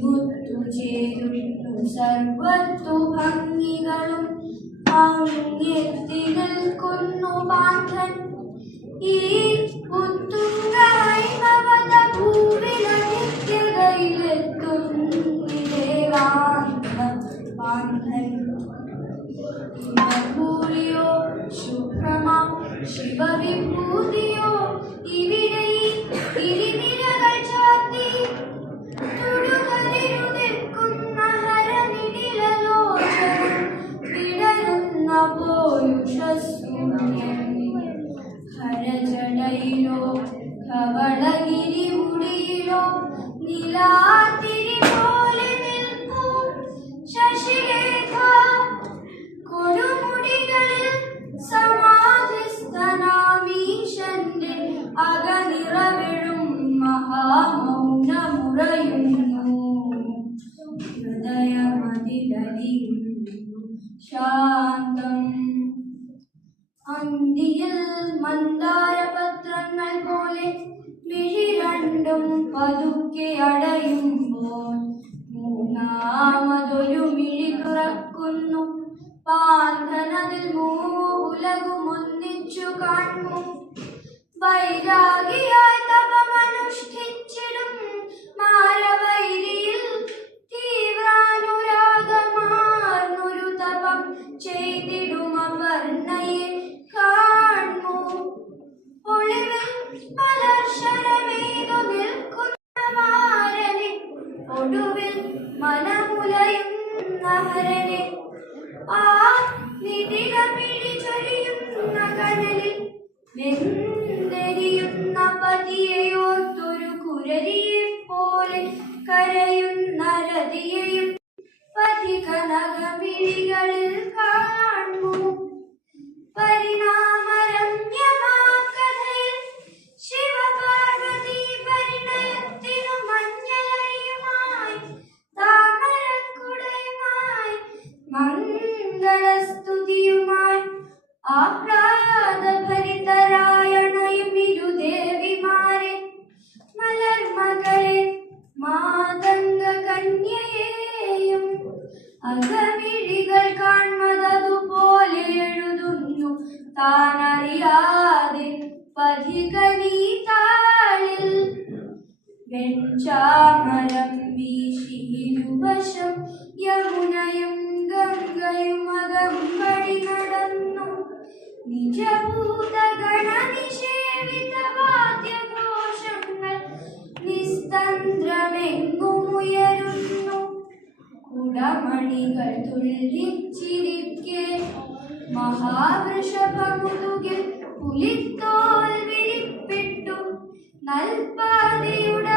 മുത്തുചേരുന്നു സർവത്തു ഭംഗികളും അങ്ങെത്തി നിൽക്കുന്നു പാർത്ഥൻ. ഈ ഉത്തുംഗൈവവത ഭൂവിലനിത്യതയിലെത്തുന്നിതേകാന്ത പാർത്ഥൻ. ഭൂരിയോ ശുഭ്രമാം ശിവവിഭൂതിയോ ഇവിടെ ഗിരിനിരകൾ ചാർത്തി തുടുകതിരു നിൽക്കുന്ന ഹരനിഴലോചനം വിടരുന്ന പോയുഷസൂര്യൻ. ഹരജടയിലോ ധവളഗിരിമുടിയിലോ നിലാതിരി പോലെ നിൽപ്പൂ ശശിരേഖ. കൊടുമുടികളിൽ സമാധിസ്ഥനാമീശന്റെ അകനിറവിഴും മഹാമൗനമുറയുന്നു. ഹൃദയമതിലലിയുന്നു ശാന്തം. അന്തിയിൽ മന്ദാരപത്രങ്ങൾ പോലെ മിഴി രണ്ടും പതുക്കെ അടയുമ്പോൾ മൂന്നാമതൊരു മിഴി തുറക്കുന്നു. പാർത്ഥനതിൽ മൂലകുമൊന്നിച്ചു കാണുന്നു. വൈരാഗിയായി തപമനുഷ്ഠിച്ചിടും മാരവൈരിയിൽ തീവ്രാനുരാഗമാർന്നൊരു തപം ചെയ്തിടും അപർണയെ കാണുന്നു. ഒളിവിൽ പലർശനമേതു നിൽക്കുന്ന മാരനെ, ഒടുവിൽ മനമുലയുന്ന ഹരനെ. ആ നിധിരമിഴി ചൊരിയുന്ന കനലിൽ വെന്തെരിയുന്ന പതിയെയോർത്തൊരു കുരരിയെ പോലെ കരയുന്ന രതിയെയും പതികനകമിഴികളിൽ കാണുന്നു. പരിണാമരമ്യമാകഥയിൽ ശിവപാർവതി പരിണയത്തിനു മഞ്ഞലരിയുമായി താമരക്കുടയുമായി മംഗളസ്തുതിയുമായി ആഹ്ലാദഭരിതരായണയും ഇരുദേവിമാരെ, മലർമകളെ മാതംഗ കന്യയെയും. അകമിഴികൾ കാൺമതതുപോലെ എഴുതുന്നു താനറിയാതെ പഥികനീതാളിൽ. വെഞ്ചാമരം വീശിയിരുവശം യമുനയും ഗംഗയും അകമ്പടി നടന്നു. നിജഭൂതഗണനിഷേവിതവാദ്യഘോഷങ്ങൾ നിസ്തന്ത്രമെങ്ങുമുയരുന്നു. കുടമണികൾ തുള്ളിച്ചിരിക്കെ മഹാവൃഷഭമുതുകിൽ പുലിത്തോൽ വിരിപ്പിട്ടു നൽപാതിയുടെ